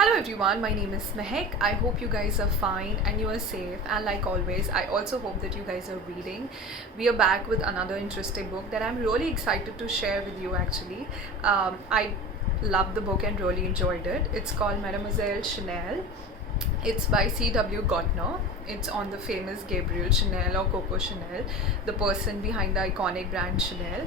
Hello everyone, my name is Mehek. I hope you guys are fine and you are safe. And like always, I also hope that you guys are reading. We are back with another interesting book that I'm really excited to share with you actually. I loved the book and really enjoyed it. It's called Mademoiselle Chanel. It's by C.W. Gautner. It's on the famous Gabrielle Chanel or Coco Chanel, the person behind the iconic brand Chanel.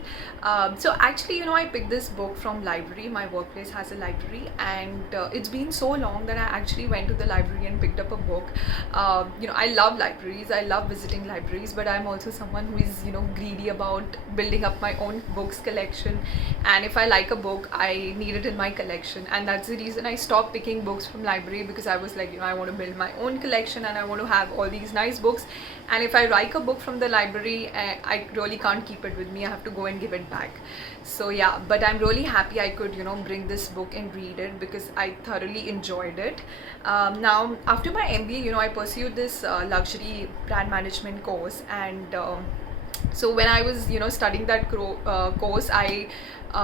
So actually, I picked this book from library. My workplace has a library, and it's been so long that I actually went to the library and picked up a book. I love libraries. I love visiting libraries, but I'm also someone who is greedy about building up my own books collection. And if I like a book, I need it in my collection, and that's the reason I stopped picking books from library, because I was like, I want to build my own collection and I want to have all these nice books. And if I like a book from the library, I really can't keep it with me. I have to go and give it back. So yeah, but I'm really happy I could bring this book and read it, because I thoroughly enjoyed it. Now after my MBA, I pursued this luxury brand management course, and so when I was studying that course, I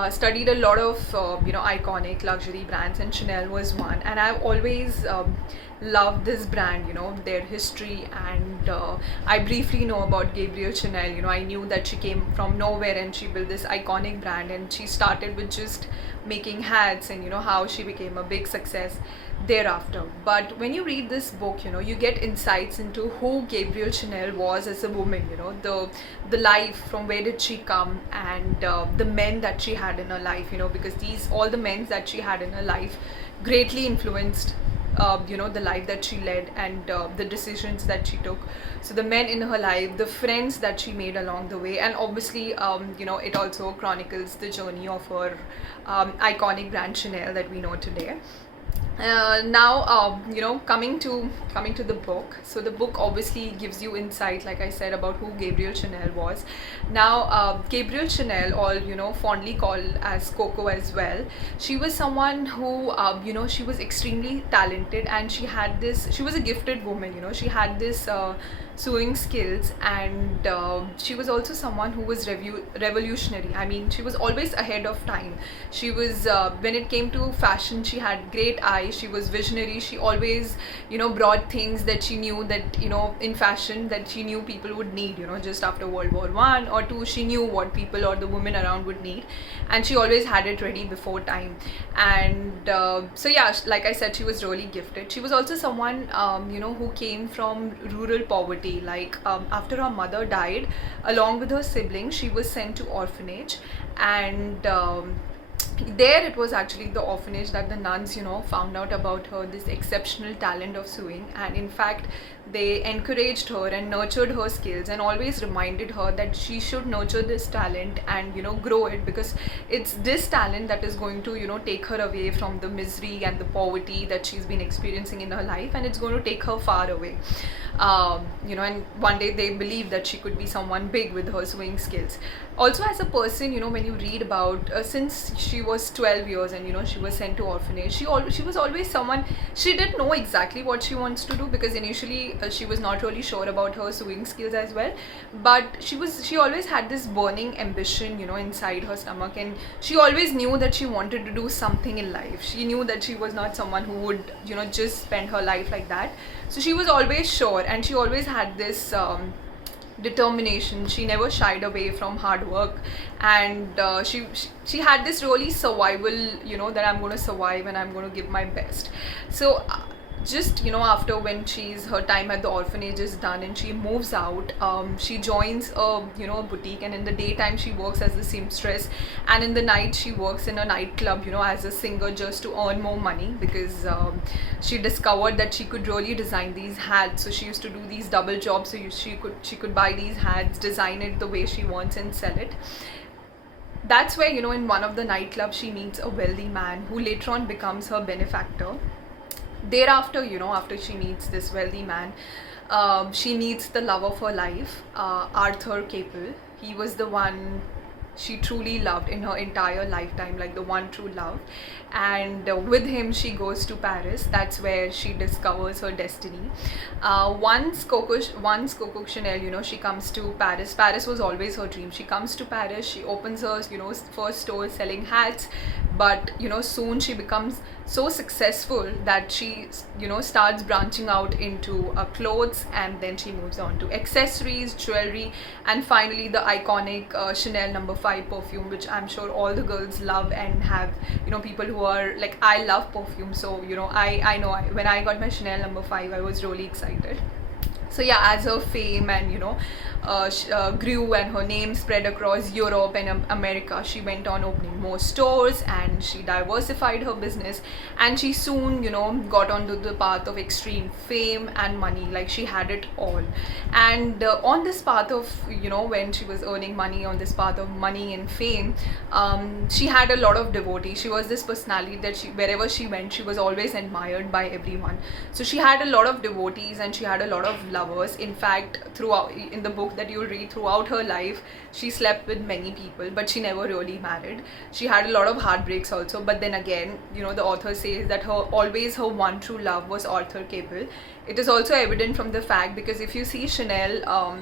studied a lot of iconic luxury brands, and Chanel was one. And I've always loved this brand, their history. And I briefly know about Gabrielle Chanel. I knew that she came from nowhere and she built this iconic brand, and she started with just making hats, and how she became a big success thereafter. But when you read this book, you get insights into who Gabrielle Chanel was as a woman, the life, from where did she come, and the men that she had in her life, because all the men that she had in her life greatly influenced the life that she led, and the decisions that she took. So the men in her life, the friends that she made along the way, and obviously it also chronicles the journey of her iconic brand Chanel that we know today. Now coming to the book. So the book obviously gives you insight, like I said, about who Gabrielle Chanel was. Now Gabrielle Chanel, or fondly called as Coco as well, she was someone who she was extremely talented, and she was a gifted woman. She had this sewing skills, and she was also someone who was revolutionary. I mean, she was always ahead of time. She was when it came to fashion, she had great eye. She was visionary. She always brought things that she knew that in fashion that she knew people would need, just after World War One or two. She knew what people or the women around would need, and she always had it ready before time. And so yeah, like I said, she was really gifted. She was also someone who came from rural poverty. Like after her mother died, along with her siblings, she was sent to orphanage. And there it was actually the orphanage that the nuns found out about her, this exceptional talent of sewing. And in fact, they encouraged her and nurtured her skills, and always reminded her that she should nurture this talent and grow it, because it's this talent that is going to take her away from the misery and the poverty that she's been experiencing in her life, and it's going to take her far away. And one day they believed that she could be someone big with her sewing skills. Also, as a person, when you read about since she was 12 years and she was sent to orphanage, she was always someone. She didn't know exactly what she wants to do, because initially she was not really sure about her sewing skills as well. But she always had this burning ambition inside her stomach, and she always knew that she wanted to do something in life. She knew that she was not someone who would just spend her life like that. So she was always sure, and she always had this determination. She never shied away from hard work, and she had this really survival, that I'm going to survive and I'm going to give my best. So just after when her time at the orphanage is done and she moves out, she joins a boutique, and in the daytime she works as a seamstress, and in the night she works in a nightclub as a singer, just to earn more money, because she discovered that she could really design these hats. So she used to do these double jobs, so she could buy these hats, design it the way she wants, and sell it. That's where in one of the nightclubs she meets a wealthy man who later on becomes her benefactor. Thereafter, after she meets this wealthy man, she meets the love of her life, Arthur Capel. He was the one she truly loved in her entire lifetime, like the one true love. And with him she goes to Paris. That's where she discovers her destiny. Once Coco Chanel, she comes to Paris. Paris was always her dream. She comes to Paris, she opens her first store selling hats, but soon she becomes so successful that she starts branching out into clothes, and then she moves on to accessories, jewelry, and finally the iconic Chanel number 5 perfume, which I'm sure all the girls love and have. People who are like, I love perfume, so I know when I got my Chanel number 5, I was really excited. So yeah, as her fame and grew and her name spread across Europe and America, she went on opening more stores and she diversified her business, and she soon got onto the path of extreme fame and money. Like, she had it all. And on this path of when she was earning money, on this path of money and fame, she had a lot of devotees. She was this personality that wherever she went, she was always admired by everyone. So she had a lot of devotees and she had a lot of lovers. In fact, throughout in the book that you'll read, throughout her life, she slept with many people, but she never really married. She had a lot of heartbreaks also, but then again, the author says that her one true love was Arthur Capel. It is also evident from the fact, because if you see Chanel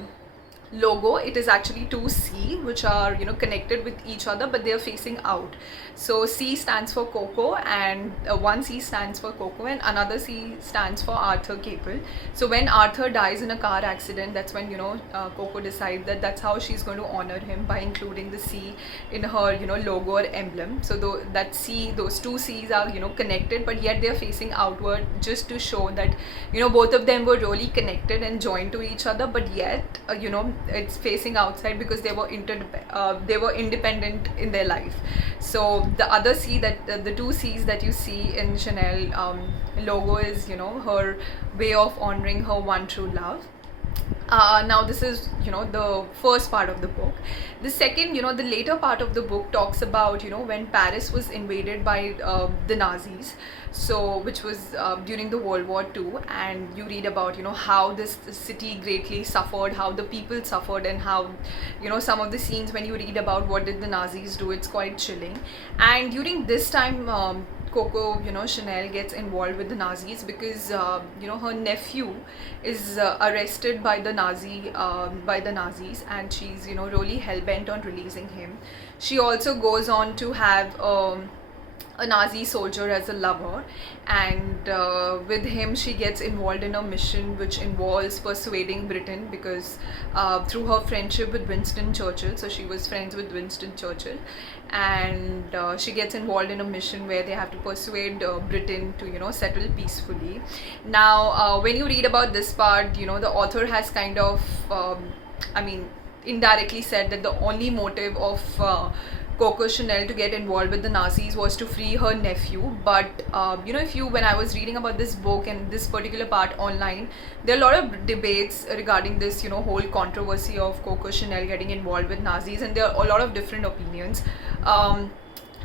logo, it is actually two C which are connected with each other, but they are facing out. So C stands for Coco, and one C stands for Coco and another C stands for Arthur Capel. So when Arthur dies in a car accident, that's when Coco decides that that's how she's going to honor him, by including the C in her logo or emblem. So those two C's are connected, but yet they're facing outward, just to show that both of them were really connected and joined to each other, but yet it's facing outside because they were independent in their life. So the other C, that the two C's that you see in Chanel logo is her way of honoring her one true love. Now this is the first part of the book. The second, the later part of the book talks about when Paris was invaded by the Nazis, so which was during the World War II, and you read about how this city greatly suffered, how the people suffered, and how some of the scenes when you read about what did the Nazis do, it's quite chilling. And during this time, Coco, Chanel gets involved with the Nazis because her nephew is arrested by the Nazis, and she's really hell bent on releasing him. She also goes on to have a Nazi soldier as a lover, and with him she gets involved in a mission which involves persuading Britain, because through her friendship with Winston Churchill, so she was friends with Winston Churchill, and she gets involved in a mission where they have to persuade Britain to settle peacefully. Now when you read about this part, the author has kind of indirectly said that the only motive of Coco Chanel to get involved with the Nazis was to free her nephew. But when I was reading about this book and this particular part online, there are a lot of debates regarding this whole controversy of Coco Chanel getting involved with Nazis, and there are a lot of different opinions.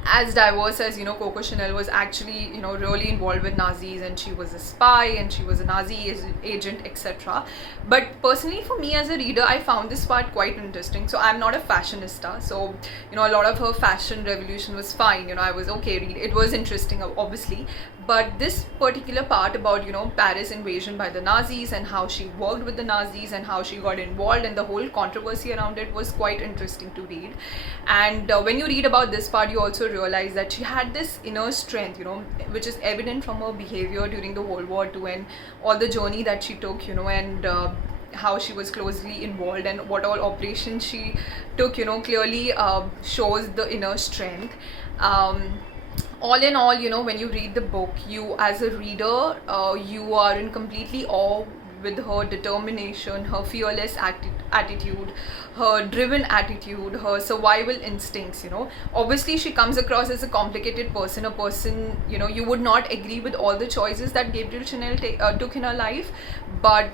As diverse as Coco Chanel was actually really involved with Nazis, and she was a spy and she was a Nazi agent, etc. But personally, for me as a reader, I found this part quite interesting. So I'm not a fashionista, so a lot of her fashion revolution was fine, I was okay read it, was interesting obviously, but this particular part about Paris invasion by the Nazis and how she worked with the Nazis and how she got involved and the whole controversy around it was quite interesting to read. And when you read about this part, you also realize that she had this inner strength, which is evident from her behavior during the World War II and all the journey that she took, and how she was closely involved and what all operations she took, clearly shows the inner strength. All in all, when you read the book, you as a reader, you are in completely awe with her determination, her fearless attitude, her driven attitude, her survival instincts. Obviously she comes across as a complicated person, a person you would not agree with all the choices that Gabrielle Chanel took in her life, but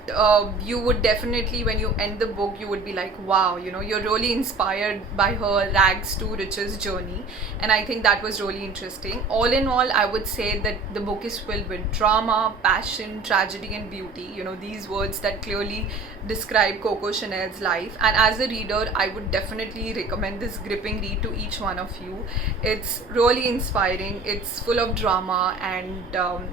you would definitely, when you end the book, you would be like, wow, you're really inspired by her rags to riches journey. And I think that was really interesting. All in all, I would say that the book is filled with drama, passion, tragedy, and beauty, these words that clearly describe Coco Chanel's life. And as a reader, I would definitely recommend this gripping read to each one of you. It's really inspiring, it's full of drama, and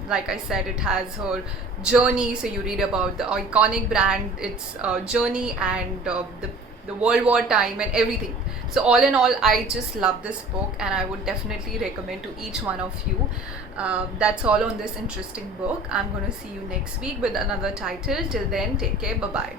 like I said, it has her journey. So you read about the iconic brand, its journey, and the the World War time and everything. So all in all, I just love this book and I would definitely recommend to each one of you. That's all on this interesting book. I'm going to see you next week with another title. Till then, take care. Bye bye.